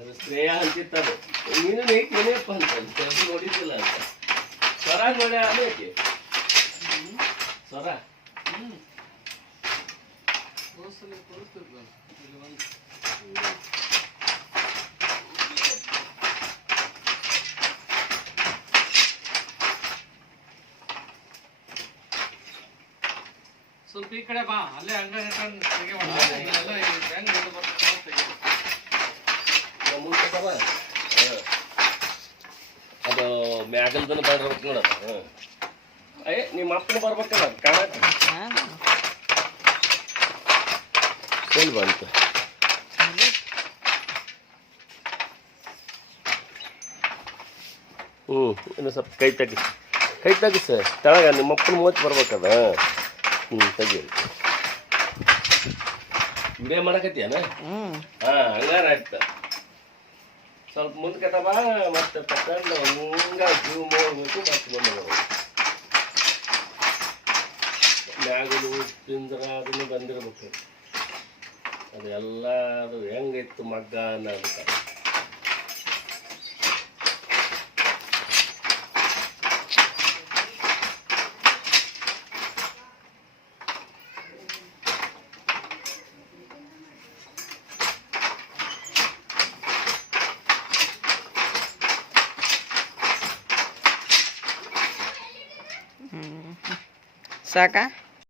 ಅದು ಶ್ರೇಯ ಅಂತಿತ್ತದು. ನೀನು ಏನಪ್ಪ ಅಂತ ನೋಡಿದ್ದಿಲ್ಲ ಅಂತ ಸ್ವರ ನೋಡಿ ಆಮೇಲೆ ಸ್ವರ ಸ್ವಲ್ಪ ಈ ಕಡೆ ಬಾ, ಅಲ್ಲೇ ಹಂಗ ಅದು ಮ್ಯಾಗಲ್ದನ್ನು ಬರ್ಬೇಕು ನೋಡೋದು. ಅಯ್ಯ ನಿಮ್ಮ ಅಪ್ಪನ ಬರ್ಬೇಕಲ್ಲ ಕಾಣಕ ಎಲ್ಲಿ ಬಂತು? ಇನ್ನು ಸ್ವಲ್ಪ ಕೈ ತೆಗಿ ಸರ್ ತೆಳಗ ನಿಮ್ಮ ಅಪ್ಪನ ಮೂವತ್ತು ಬರ್ಬೇಕದ. ತೆಗಿ ವಿಡಿಯೋ ಮಾಡಕತ್ತೀಯನ? ಹಂಗಾರ ಆಯ್ತು. ಸ್ವಲ್ಪ ಮುಂದಕ್ಕೆ ಬಾ, ಮತ್ತೆ ತಕೊಂಡು ಹಂಗ ಜೂ ಮಾಡ್ಬೇಕು. ಮತ್ತೆ ಬಂದು ಬರ್ಬೇಕು. ಮ್ಯಾಗಲು ತಿಂದ್ರ ಅದನ್ನು ಬಂದಿರ್ಬೇಕು. ಅದೆಲ್ಲ ಅದು ಹೆಂಗಿತ್ತು ಮಗ್ಗ ಅನ್ನೋದಕ್ಕೆ. ಸಾಕಾ?